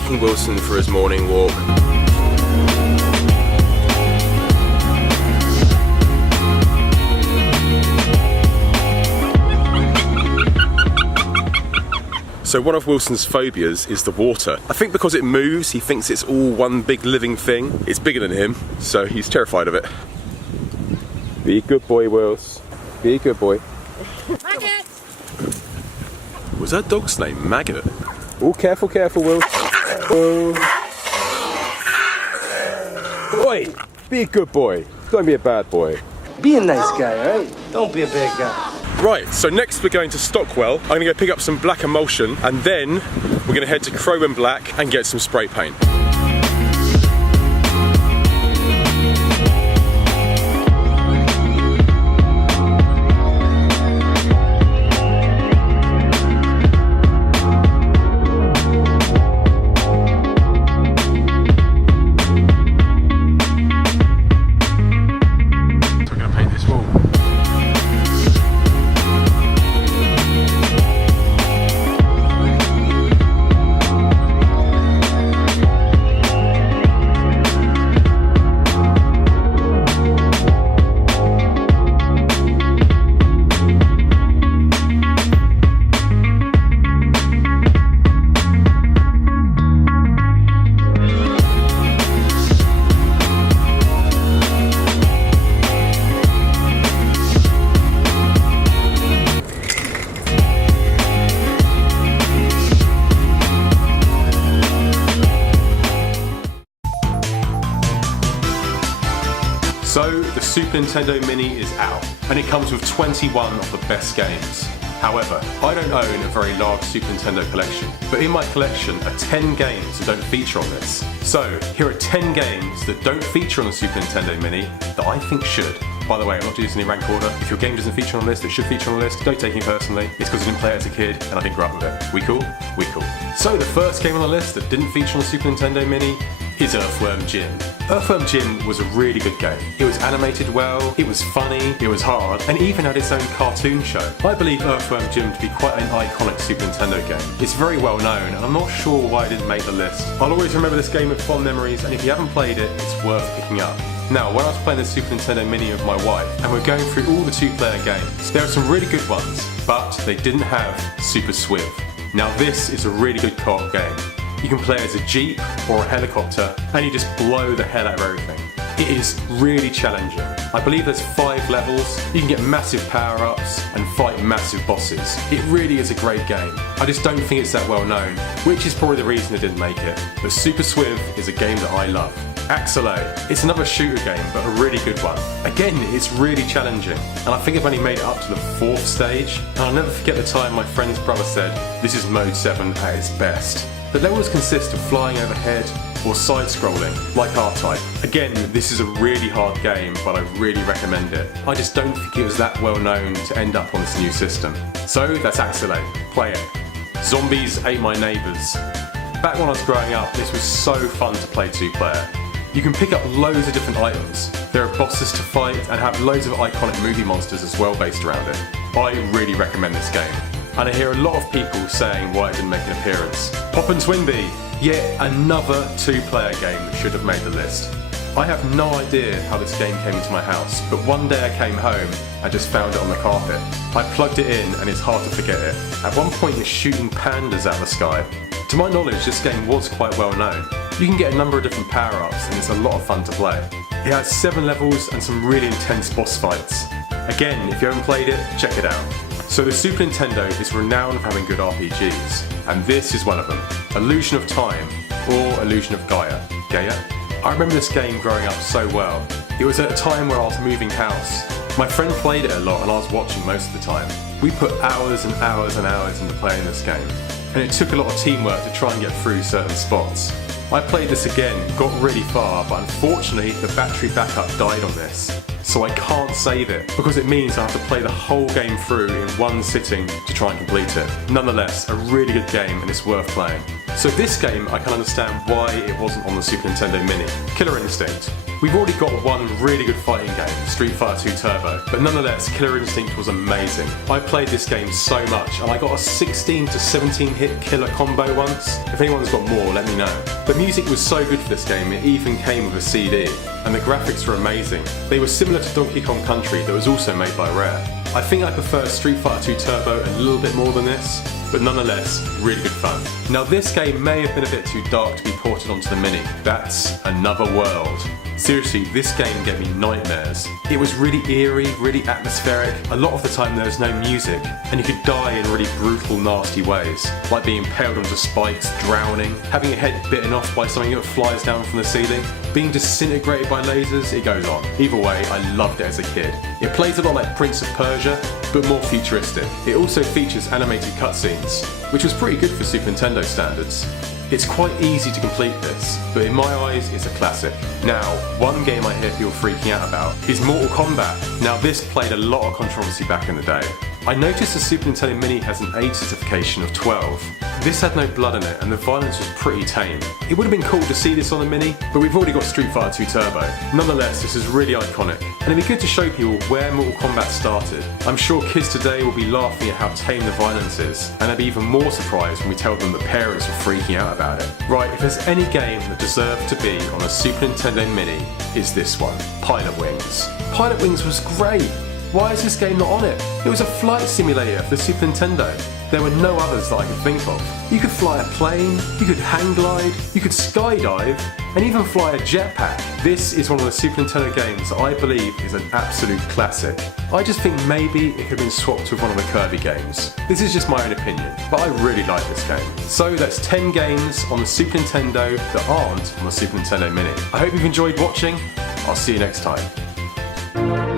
taking Wilson for his morning walk. So one of Wilson's phobias is the water. I think because it moves, he thinks it's all one big living thing. It's bigger than him, so he's terrified of it. Be a good boy, Wills. Be a good boy. Maggot! Was that dog's name Maggot? Oh, careful, careful, Wills. Oh. Boy, be a good boy. Don't be a bad boy. Be a nice guy, alright? Don't be a bad guy. Right, so next we're going to Stockwell. I'm gonna go pick up some black emulsion and then we're gonna head to Chrome and Black and get some spray paint. So the Super Nintendo Mini is out, and it comes with 21 of the best games. However, I don't own a very large Super Nintendo collection, but in my collection are 10 games that don't feature on this. So here are 10 games that don't feature on the Super Nintendo Mini that I think should. By the way, I'm not doing this in any rank order. If your game doesn't feature on the list, it should feature on the list. Don't take it personally. It's because I didn't play it as a kid and I didn't grow up with it. We cool? We cool. So the first game on the list that didn't feature on the Super Nintendo Mini is Earthworm Jim. Earthworm Jim was a really good game. It was animated well, it was funny, it was hard, and even had its own cartoon show. I believe Earthworm Jim to be quite an iconic Super Nintendo game. It's very well known, and I'm not sure why I didn't make the list. I'll always remember this game with fond memories, and if you haven't played it, it's worth picking up. Now, when I was playing the Super Nintendo Mini with my wife, and we're going through all the two-player games, there are some really good ones, but they didn't have Super Swiv. Now this is a really good co-op game. You can play as a jeep or a helicopter and you just blow the hell out of everything. It is really challenging. I believe there's 5 levels, you can get massive power-ups and fight massive bosses. It really is a great game. I just don't think it's that well known, which is probably the reason I didn't make it. But Super Swiv is a game that I love. Axelay, it's another shooter game, but a really good one. Again, it's really challenging, and I think I've only made it up to the 4th stage, and I'll never forget the time my friend's brother said, "This is mode 7 at its best." The levels consist of flying overhead or side-scrolling, like R-Type. Again, this is a really hard game, but I really recommend it. I just don't think it was that well known to end up on this new system. So that's Axelay, play it. Zombies Ate My Neighbours. Back when I was growing up, this was so fun to play 2-player. You can pick up loads of different items. There are bosses to fight and have loads of iconic movie monsters as well based around it. I really recommend this game. And I hear a lot of people saying why it didn't make an appearance. Pop and Twinbee, yet another 2-player game that should have made the list. I have no idea how this game came into my house, but one day I came home and just found it on the carpet. I plugged it in and it's hard to forget it. At one point it's shooting pandas out of the sky. To my knowledge, this game was quite well known. You can get a number of different power-ups and it's a lot of fun to play. It has 7 levels and some really intense boss fights. Again, if you haven't played it, check it out. So the Super Nintendo is renowned for having good RPGs, and this is one of them. Illusion of Time, or Illusion of Gaia. I remember this game growing up so well. It was at a time where I was moving house. My friend played it a lot and I was watching most of the time. We put hours and hours and hours into playing this game, and it took a lot of teamwork to try and get through certain spots. I played this again, got really far, but unfortunately the battery backup died on this. So I can't save it, because it means I have to play the whole game through in one sitting to try and complete it. Nonetheless, a really good game and it's worth playing. So this game, I can understand why it wasn't on the Super Nintendo Mini. Killer Instinct. We've already got one really good fighting game, Street Fighter 2 Turbo, but nonetheless, Killer Instinct was amazing. I played this game so much, and I got a 16 to 17 hit killer combo once. If anyone's got more, let me know. The music was so good for this game, it even came with a CD, and the graphics were amazing. They were similar to Donkey Kong Country that was also made by Rare. I think I prefer Street Fighter 2 Turbo a little bit more than this, but nonetheless, really good fun. Now this game may have been a bit too dark to be ported onto the Mini. That's another world. Seriously, this game gave me nightmares. It was really eerie, really atmospheric. A lot of the time there was no music, and you could die in really brutal, nasty ways, like being impaled onto spikes, drowning, having your head bitten off by something that flies down from the ceiling, being disintegrated by lasers. It goes on. Either way, I loved it as a kid. It plays a lot like Prince of Persia, but more futuristic. It also features animated cutscenes, which was pretty good for Super Nintendo standards. It's quite easy to complete this, but in my eyes it's a classic. Now, one game I hear people freaking out about is Mortal Kombat. Now this played a lot of controversy back in the day. I noticed the Super Nintendo Mini has an age certification of 12. This had no blood in it and the violence was pretty tame. It would have been cool to see this on the Mini, but we've already got Street Fighter 2 Turbo. Nonetheless, this is really iconic, and it'd be good to show people where Mortal Kombat started. I'm sure kids today will be laughing at how tame the violence is, and they'll be even more surprised when we tell them that parents were freaking out about it. Right, if there's any game that deserved to be on a Super Nintendo Mini, it's this one, Pilot Wings. Pilot Wings was great. Why is this game not on it? It was a flight simulator for the Super Nintendo. There were no others that I could think of. You could fly a plane, you could hang glide, you could skydive, and even fly a jetpack. This is one of the Super Nintendo games that I believe is an absolute classic. I just think maybe it could have been swapped with one of the Kirby games. This is just my own opinion, but I really like this game. So that's 10 games on the Super Nintendo that aren't on the Super Nintendo Mini. I hope you've enjoyed watching. I'll see you next time.